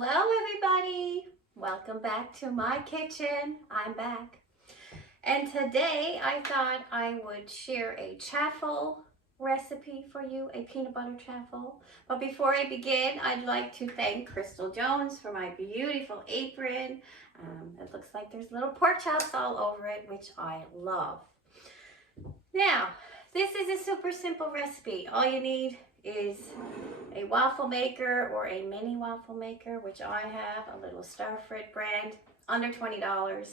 Hello everybody, welcome back to my kitchen. I'm back, and today I thought I would share a chaffle recipe for you, a peanut butter chaffle. But before I begin, I'd like to thank Crystal Jones for my beautiful apron. It looks like there's little pork chops all over it, which I love. Now, this is a super simple recipe. All you need is a waffle maker or a mini waffle maker, which I have, a little Starfrit brand, under $20.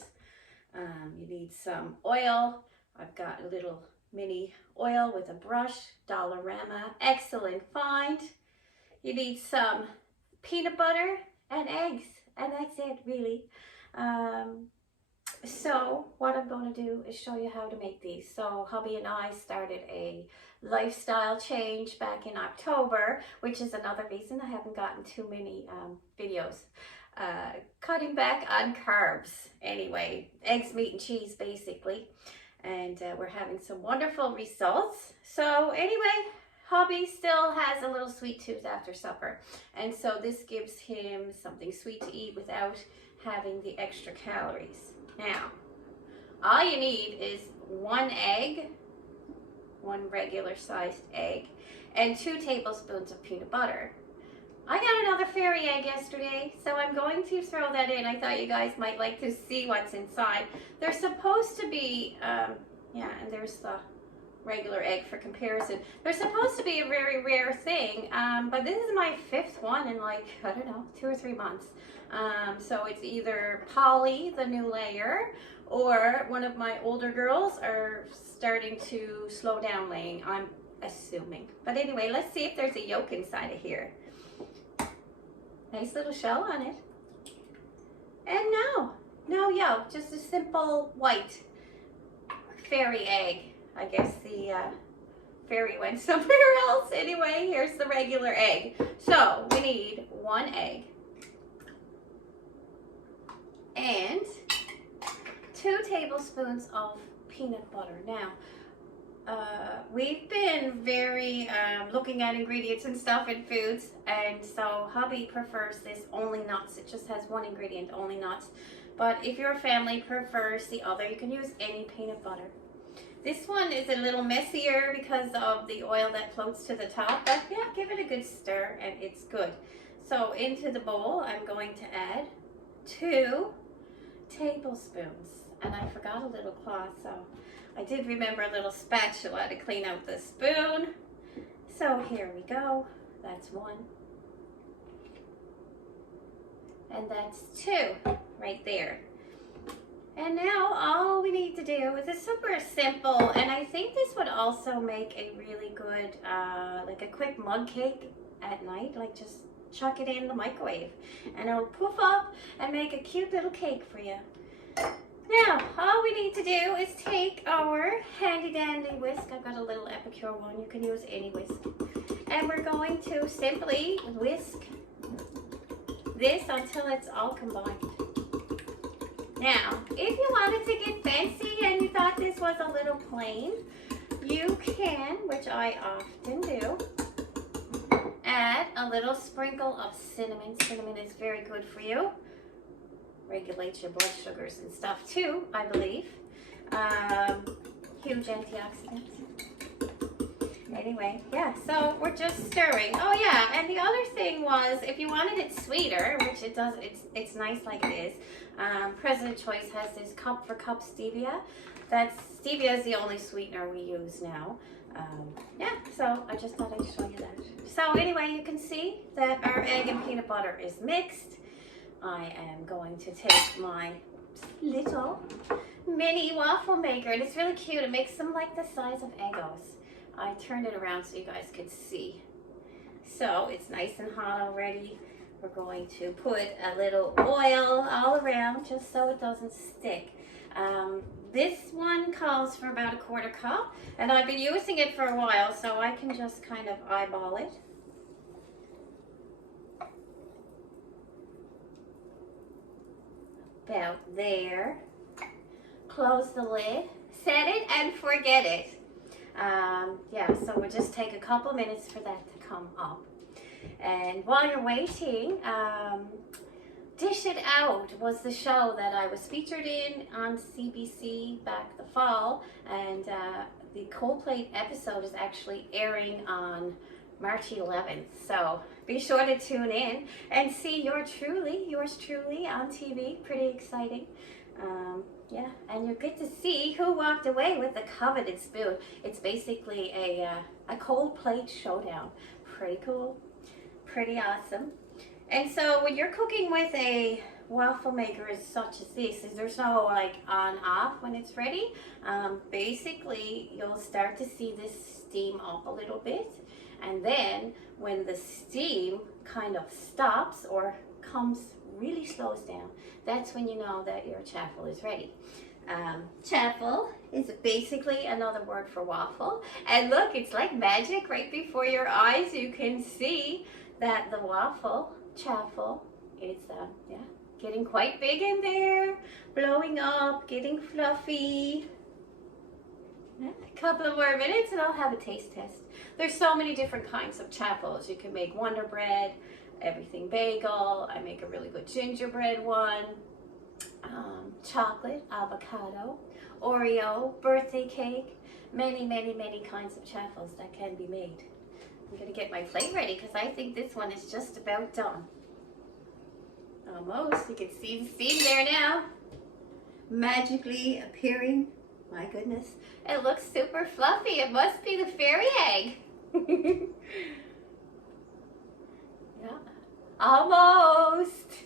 You need some oil. I've got a little mini oil with a brush, Dollarama, excellent find. You need some peanut butter and eggs, and that's it really. So what I'm going to do is show you how to make these. So hubby and I started a lifestyle change back in October, which is another reason I haven't gotten too many videos. Cutting back on carbs anyway, eggs, meat and cheese basically, and we're having some wonderful results. So anyway, hubby still has a little sweet tooth after supper, and so this gives him something sweet to eat without having the extra calories. Now, all you need is one egg, one regular sized egg, and 2 tablespoons of peanut butter. I got another fairy egg yesterday, so I'm going to throw that in. I thought you guys might like to see what's inside. They're supposed to be, yeah, and there's the regular egg for comparison. They're supposed to be a very rare thing, but this is my 5th one in like, I don't know, 2 or 3 months. So it's either Polly, the new layer, or one of my older girls are starting to slow down laying, I'm assuming. But anyway, let's see if there's a yolk inside of here. Nice little shell on it. And no yolk, just a simple white fairy egg. I guess the fairy went somewhere else. Anyway, here's the regular egg. So we need 1 egg and 2 tablespoons of peanut butter. Now, we've been very looking at ingredients and stuff in foods, and so hubby prefers this only nuts. It just has 1 ingredient, only nuts. But if your family prefers the other, you can use any peanut butter. This one is a little messier because of the oil that floats to the top, but yeah, give it a good stir and it's good. So into the bowl, I'm going to add 2 tablespoons. And I forgot a little cloth, so I did remember a little spatula to clean out the spoon. So here we go. That's 1. And that's 2 right there. And now all we need to do is a super simple, and I think this would also make a really good, like a quick mug cake at night. Like just chuck it in the microwave and it'll poof up and make a cute little cake for you. Now, all we need to do is take our handy dandy whisk. I've got a little Epicure one. You can use any whisk. And we're going to simply whisk this until it's all combined. Now, if you wanted to get fancy and you thought this was a little plain, you can, which I often do, add a little sprinkle of cinnamon. Cinnamon is very good for you. Regulates your blood sugars and stuff too, I believe. Huge antioxidant. Anyway, yeah, so we're just stirring. Oh yeah, and the other thing was, if you wanted it sweeter, which it does, it's nice like it is. President Choice has this cup for cup stevia. Stevia is the only sweetener we use now. Yeah, so I just thought I'd show you that. So anyway, you can see that our egg and peanut butter is mixed. I am going to take my little mini waffle maker, and it's really cute. It makes them like the size of Eggos. I turned it around so you guys could see. So it's nice and hot already. We're going to put a little oil all around just so it doesn't stick. This one calls for about 1/4 cup, and I've been using it for a while, so I can just kind of eyeball it. About there. Close the lid, set it and forget it. Yeah, so we'll just take a couple minutes for that to come up. And while you're waiting, Dish It Out was the show that I was featured in on CBC back the fall, and the cold plate episode is actually airing on March 11th. So be sure to tune in and see yours truly on TV. Pretty exciting. Yeah, and you'll get to see who walked away with the coveted spoon. It's basically a cold plate showdown. Pretty cool, pretty awesome. And so when you're cooking with a waffle maker as such as this, there's no like on off when it's ready. Basically, you'll start to see this steam up a little bit. And then when the steam kind of stops or really slows down, that's when you know that your chaffle is ready. Chaffle is basically another word for waffle. And look, it's like magic right before your eyes. You can see that the chaffle is getting quite big in there, blowing up, getting fluffy. A couple of more minutes and I'll have a taste test. There's so many different kinds of chaffles. You can make Wonder Bread, everything bagel. I make a really good gingerbread one. Chocolate, avocado, Oreo, birthday cake. Many kinds of chaffles that can be made. I'm going to get my plate ready because I think this one is just about done. Almost. You can see the steam there now. Magically appearing. My goodness. It looks super fluffy. It must be the fairy egg. Yeah. Almost.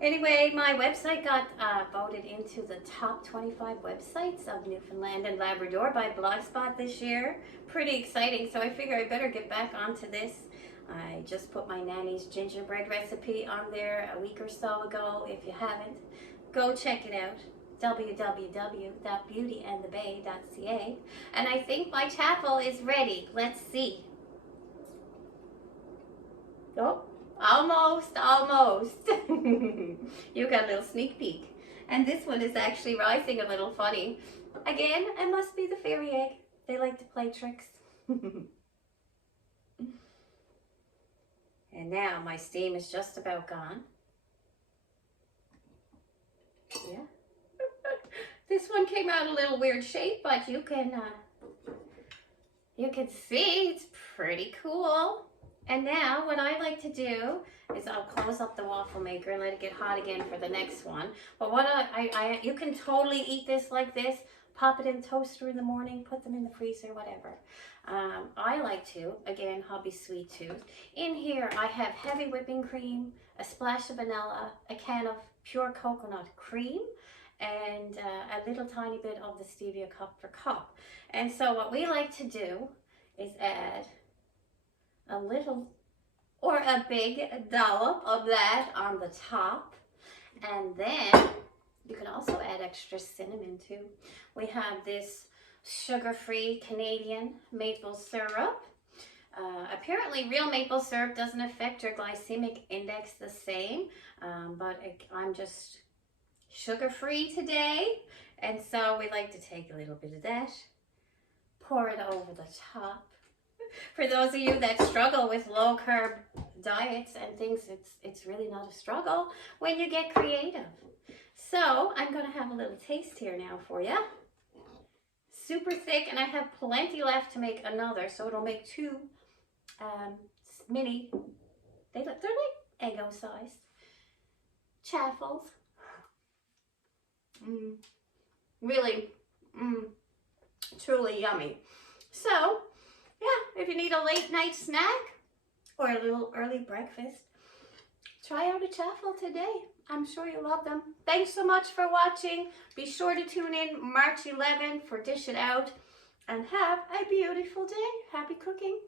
Anyway, my website got voted into the top 25 websites of Newfoundland and Labrador by Blogspot this year. Pretty exciting, so I figure I better get back onto this. I just put my nanny's gingerbread recipe on there a week or so ago. If you haven't, go check it out. www.beautyandthebay.ca. And I think my chaffle is ready. Let's see. Oh. Almost. You got a little sneak peek. And this one is actually rising a little funny. Again, it must be the fairy egg. They like to play tricks. And now my steam is just about gone. Yeah. This one came out a little weird shape, but you can see it's pretty cool. And now what I like to do is I'll close up the waffle maker and let it get hot again for the next one. But what you can totally eat this like this, pop it in the toaster in the morning, put them in the freezer, whatever. I like to, again, hobby sweet tooth. In here I have heavy whipping cream, a splash of vanilla, a can of pure coconut cream, and a little tiny bit of the stevia cup for cup. And so what we like to do is add a little or a big dollop of that on the top, and then you can also add extra cinnamon too. We have this sugar-free Canadian maple syrup. Apparently real maple syrup doesn't affect your glycemic index the same, but I'm just sugar-free today, and so we like to take a little bit of that, pour it over the top. For those of you that struggle with low carb diets and things, it's really not a struggle when you get creative. So I'm going to have a little taste here now for you. Super thick, and I have plenty left to make another, so it'll make two mini, they're like Eggo sized chaffles. Really, truly yummy. So yeah, if you need a late night snack or a little early breakfast, try out a chaffle today. I'm sure you'll love them. Thanks so much for watching. Be sure to tune in March 11th for Dish It Out, and have a beautiful day. Happy cooking.